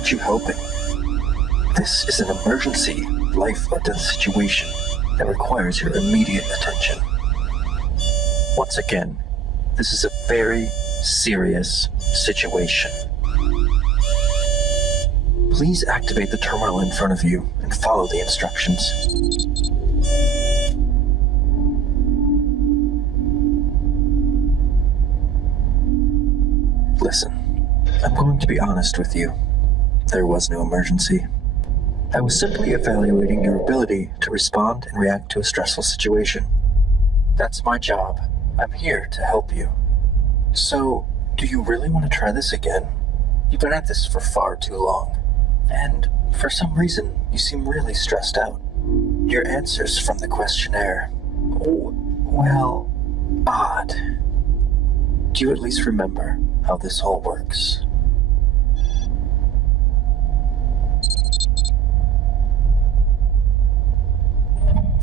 aren't you helping? This is an emergency, life or death situation that requires your immediate attention. Once again, this is a very serious situation. Please activate the terminal in front of you and follow the instructions. Listen, I'm going to be honest with you. There was no emergency. I was simply evaluating your ability to respond and react to a stressful situation. That's my job. I'm here to help you. So, do you really want to try this again? You've been at this for far too long. And for some reason, you seem really stressed out. Your answers from the questionnaire, well, odd. Do you at least remember how this all works?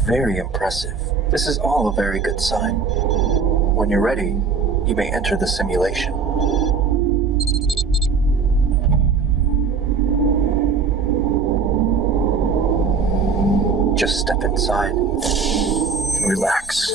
Very impressive. This is all a very good sign. When you're ready, you may enter the simulation. Just step inside and relax.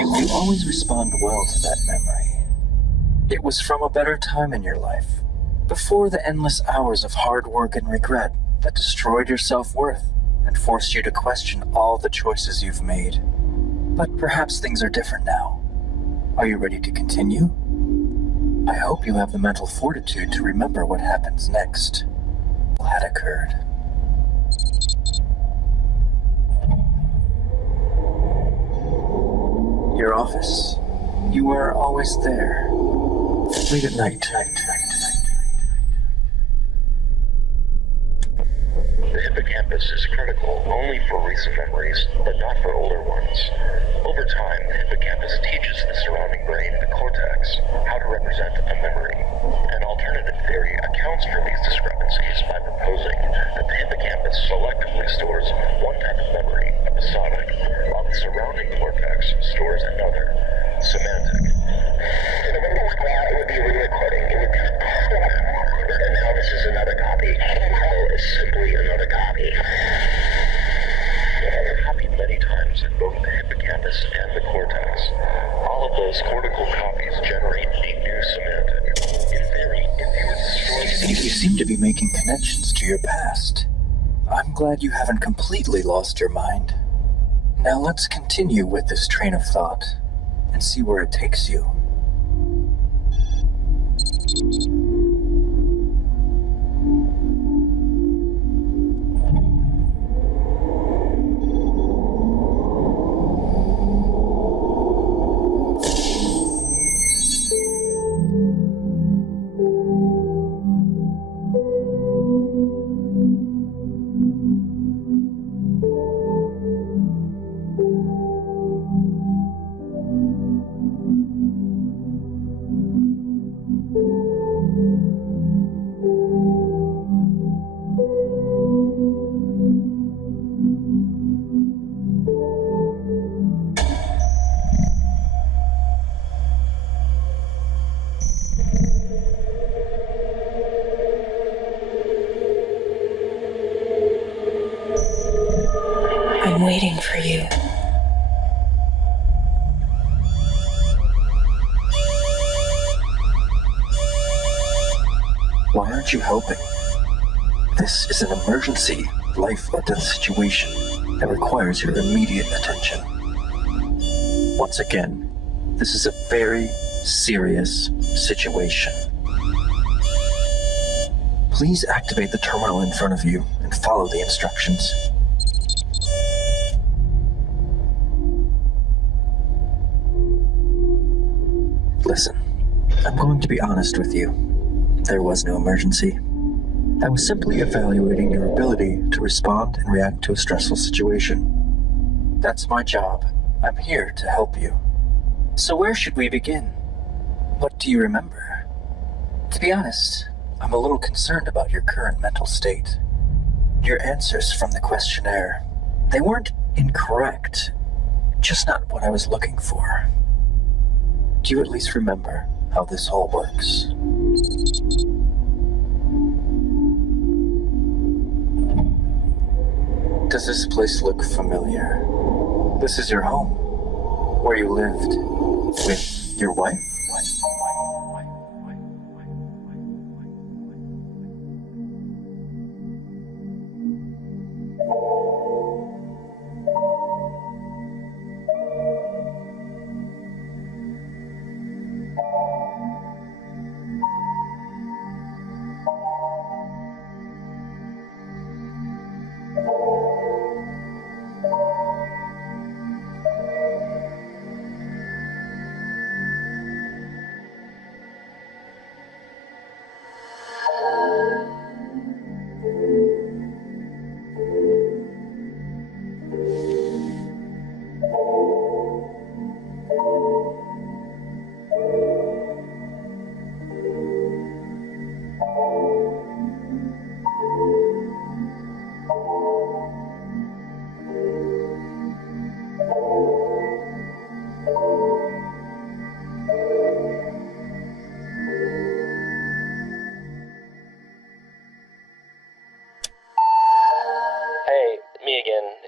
You always respond well to that memory. It was from a better time in your life, before the endless hours of hard work and regret that destroyed your self-worth and forced you to question all the choices you've made. But perhaps things are different now. Are you ready to continue? I hope you have the mental fortitude to remember what happens next. What had occurred. Your office. You were always there. Late at night. The hippocampus is critical only for recent memories, but not for older ones. Over time, the hippocampus teaches the surrounding brain, the cortex, how to represent a memory. An alternative theory accounts for these discrepancies by proposing that the hippocampus selectively stores one type of memory, episodic, while the surrounding cortex stores another, semantic. In a memory file, it would be re-recording. It would be and now this is another copy. Oh, it's simply another copy. Copied many times in both the hippocampus and the cortex. All of those cortical copies generate a new semantic. In theory, if you would destroy... You seem to be making connections to your past. I'm glad you haven't completely lost your mind. Now let's continue with this train of thought and see where it takes you. I'm waiting for you. Why aren't you helping? This is an emergency, life or death situation that requires your immediate attention. Once again, this is a very serious situation. Please activate the terminal in front of you and follow the instructions. Listen, I'm going to be honest with you. There was no emergency. I was simply evaluating your ability to respond and react to a stressful situation. That's my job. I'm here to help you. So where should we begin? What do you remember? To be honest, I'm a little concerned about your current mental state. Your answers from the questionnaire, they weren't incorrect, just not what I was looking for. Do you at least remember how this all works? Does this place look familiar? This is your home, where you lived with your wife?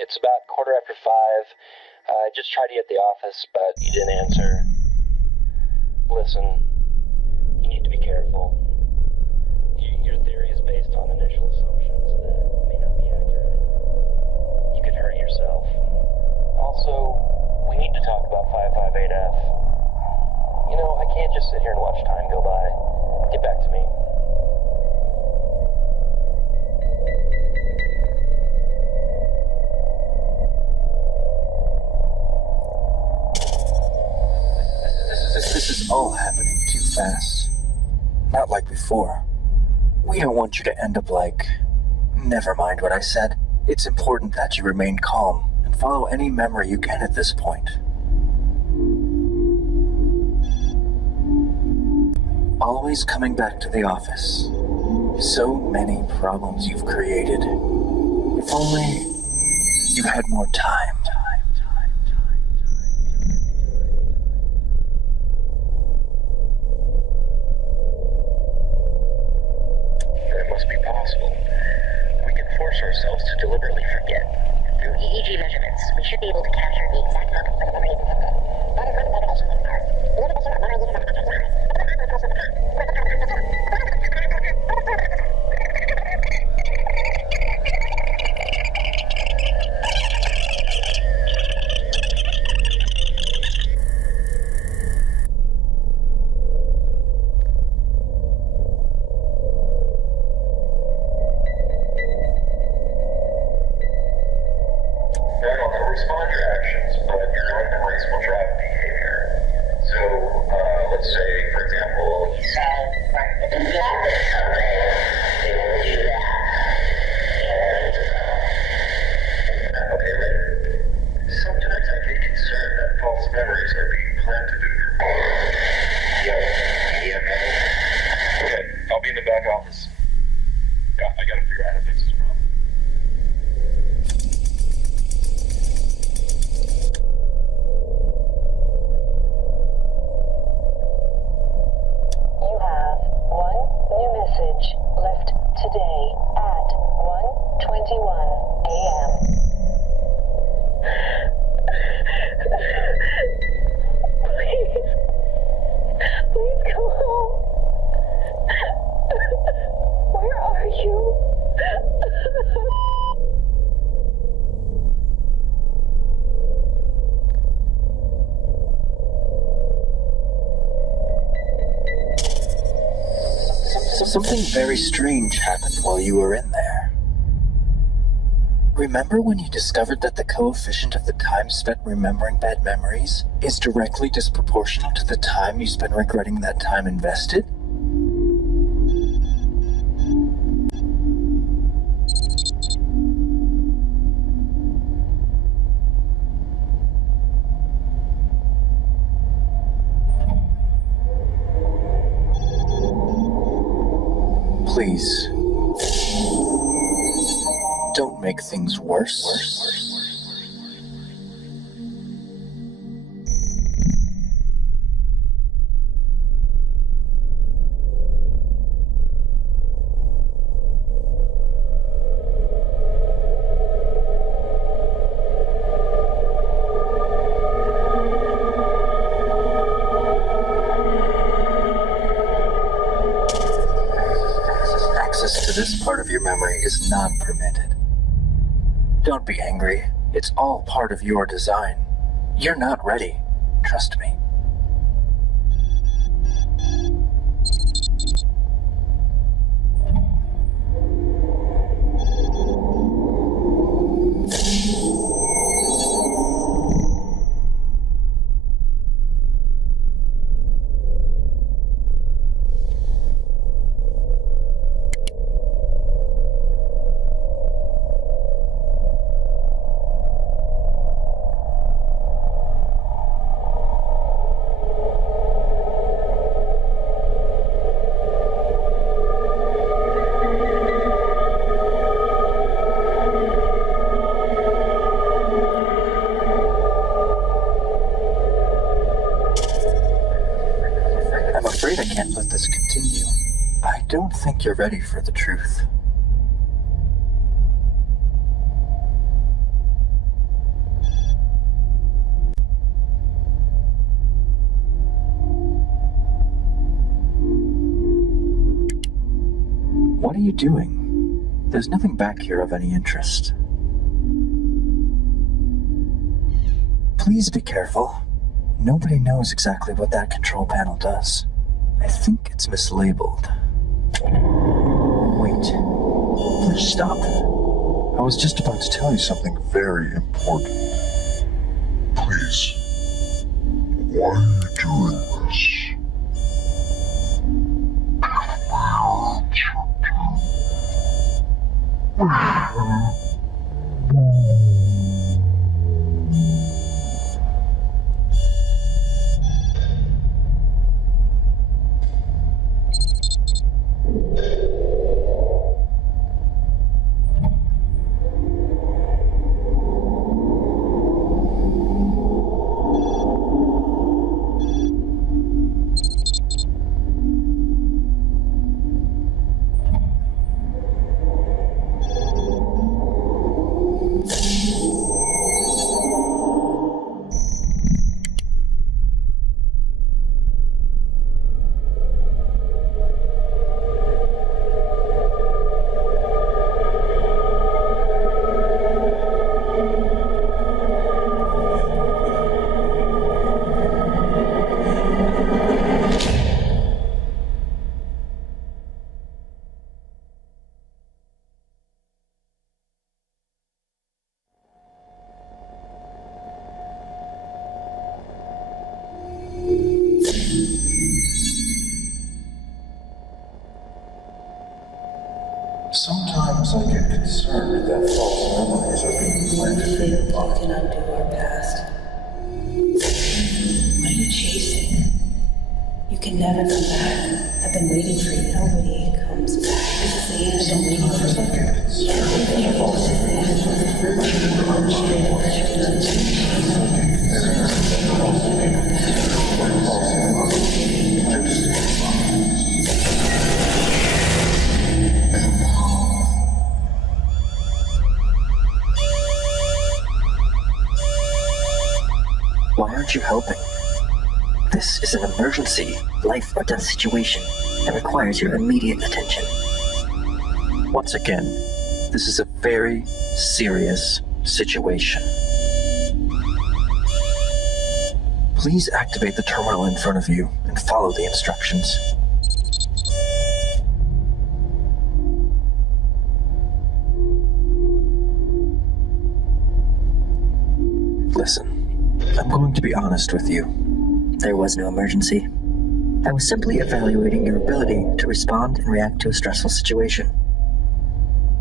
It's about 5:15. I just tried you at the office, but you didn't answer. Listen, you need to be careful. Your theory is based on initial assumptions that may not be accurate. You could hurt yourself. Also, we need to talk about 558F. You know, I can't just sit here and watch time go by. Get back to me. This is all happening too fast. Not like before. We don't want you to end up like... Never mind what I said. It's important that you remain calm and follow any memory you can at this point. Always coming back to the office. So many problems you've created. If only you had more time. Ourselves to deliberately forget. Through EEG measurements, we should be able to capture the exact moment when the memory is invented. That is when the motivation is ours. The motivation of memory uses our actions lies. Respond to your actions, but your own memories will drive behavior. So, let's say, for example, you say, if you get this someday, they will do that. And, okay, later. Sometimes I get concerned that false memories are being planted in your brain. Okay, I'll be in the back office. Yeah, I gotta figure out how to fix this problem. Left today at 1:21 a.m. Please come home. Where are you? Something very strange happened while you were in there. Remember when you discovered that the coefficient of the time spent remembering bad memories is directly disproportional to the time you spend regretting that time invested? Please, don't make things worse. Access to this part of your memory is non-permitted. Don't be angry. It's all part of your design. You're not ready. Trust me. I'm afraid I can't let this continue. I don't think you're ready for the truth. What are you doing? There's nothing back here of any interest. Please be careful. Nobody knows exactly what that control panel does. I think it's mislabeled. Wait. Please stop. I was just about to tell you something very important. Please, why are you doing this? Sometimes I get concerned that false memories are being planted in your mind. You can undo our past. What are you chasing? You can never come back. I've been waiting for you. Nobody comes back. This is the end. I'm waiting for Sometimes I you. get concerned that false memories are being planted in Why aren't you helping? This is an emergency, life or death situation that requires your immediate attention. Once again, this is a very serious situation. Please activate the terminal in front of you and follow the instructions. Listen, I'm going to be honest with you. There was no emergency. I was simply evaluating your ability to respond and react to a stressful situation.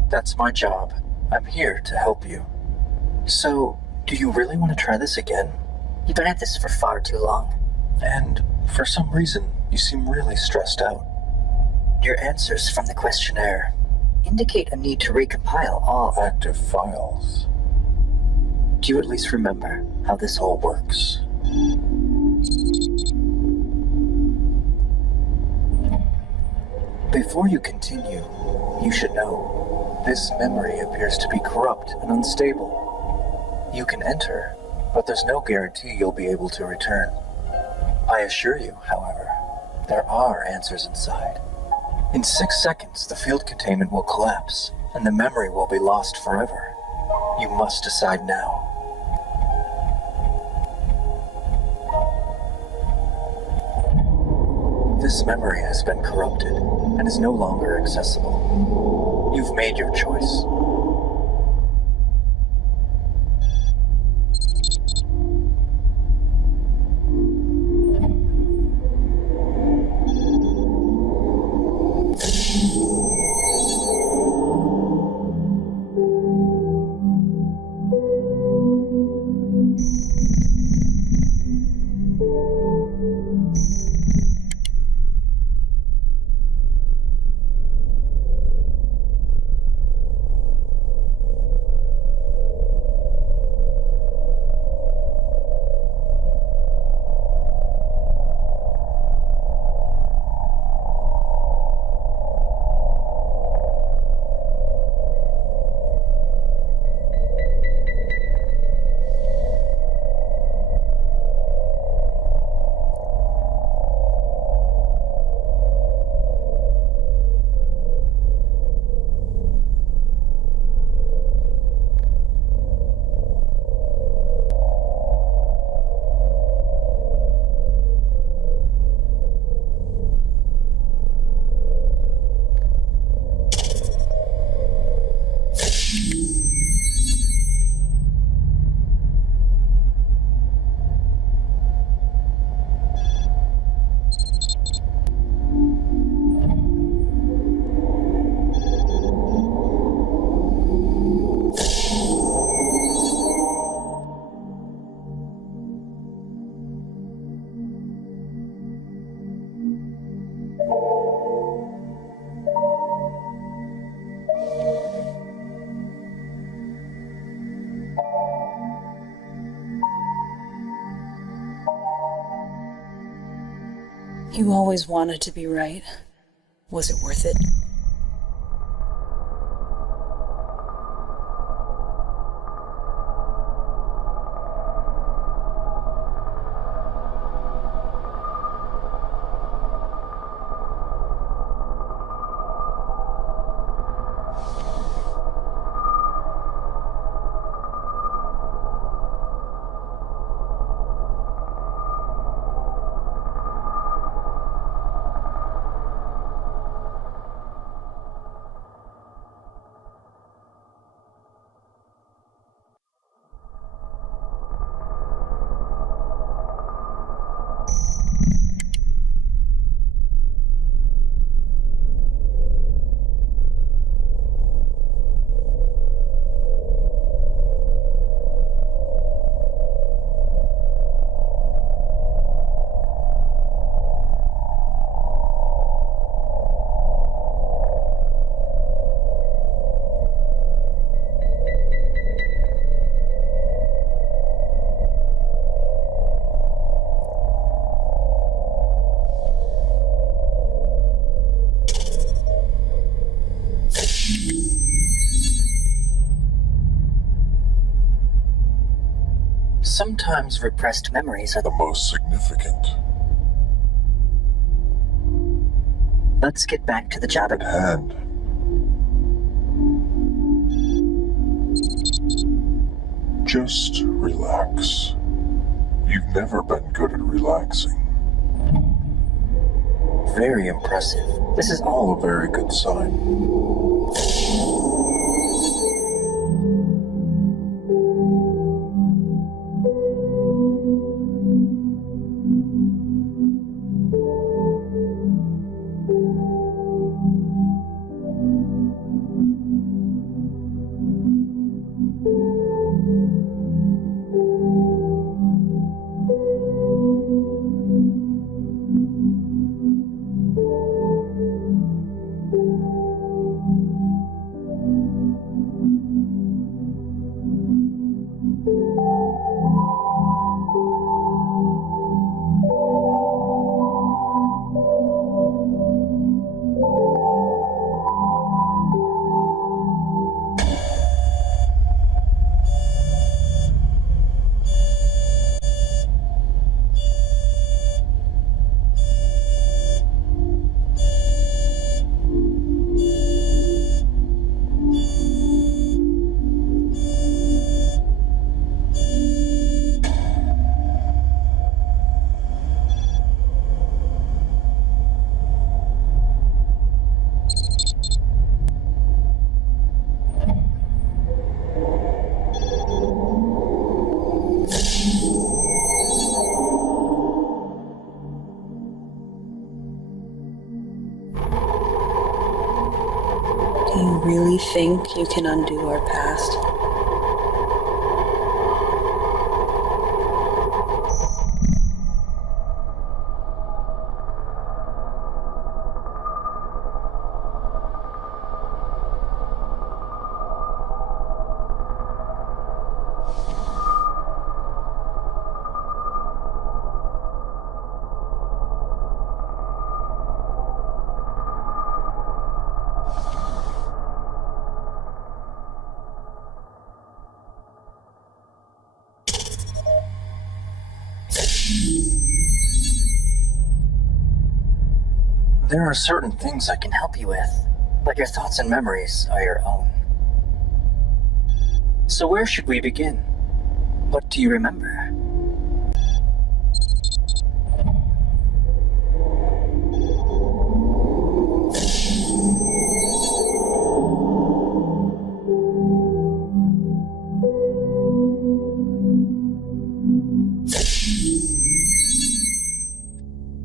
That's my job. I'm here to help you. So, do you really want to try this again? You've been at this for far too long. And for some reason, you seem really stressed out. Your answers from the questionnaire indicate a need to recompile all Active files. Do you at least remember how this all works? Before you continue, you should know, this memory appears to be corrupt and unstable. You can enter, but there's no guarantee you'll be able to return. I assure you, however, there are answers inside. In 6 seconds, the field containment will collapse, and the memory will be lost forever. You must decide now. This memory has been corrupted and is no longer accessible. You've made your choice. You always wanted to be right. Was it worth it? Sometimes repressed memories are The most significant. Let's get back to the job at Hand. Just relax. You've never been good at relaxing. Very impressive. This is all All a very good sign. Do you really think you can undo our past? There are certain things I can help you with, but your thoughts and memories are your own. So where should we begin? What do you remember?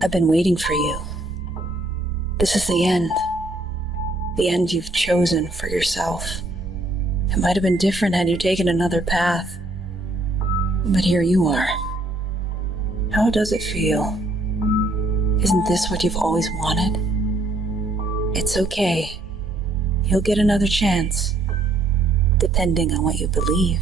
I've been waiting for you. This is the end. The end you've chosen for yourself. It might have been different had you taken another path. But here you are. How does it feel? Isn't this what you've always wanted? It's okay. You'll get another chance, depending on what you believe.